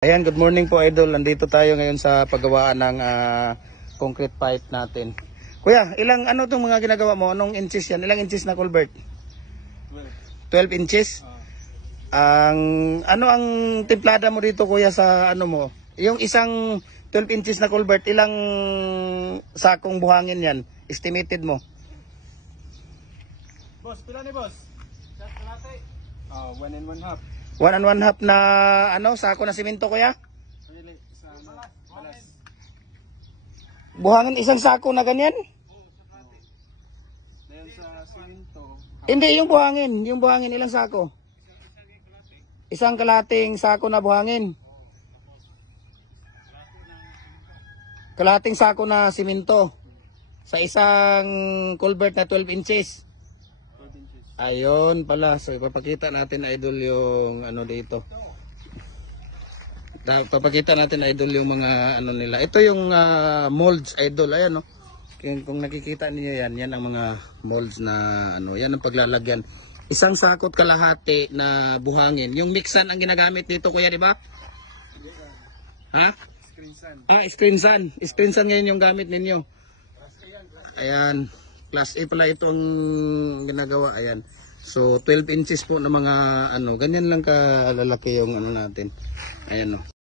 Ayan, good morning po idol. Nandito tayo ngayon sa paggawaan ng concrete pipe natin. Kuya, ano tong mga ginagawa mo? Anong inches yan? Ilang inches na culvert? 12 inches? Ano ang templada mo dito kuya sa ano mo? Yung isang 12 inches na culvert, ilang sakong buhangin yan? Estimated mo? Boss, pila ni boss? Just kalate. 1 and 1 half. 1 and 1 half na sako na simento kuya? Pili sa balas. Buhangin isang sako na ganyan? Dahil sa simento. Hindi, yung buhangin ilang sako? Isang kalating sako na buhangin. Kalating sako na simento. Sa isang culvert na 12 inches. 12 inches. Ayun pala. So ipapakita natin idol yung ano dito. Papakita natin idol yung mga ano nila. Ito yung molds idol. Ayan no. Kung nakikita niyo yan ang mga molds na ano. Yan ang paglalagyan. Isang sakot kalahati na buhangin. Yung mixan ang ginagamit dito kuya, di ba? Ha? Screen sun. Screen sun. Screen sun ngayon yung gamit ninyo. Ayan. Class A pala itong ginagawa. Ayan. So 12 inches po na mga ano. Ganyan lang kalalaki yung ano natin. Ayan no.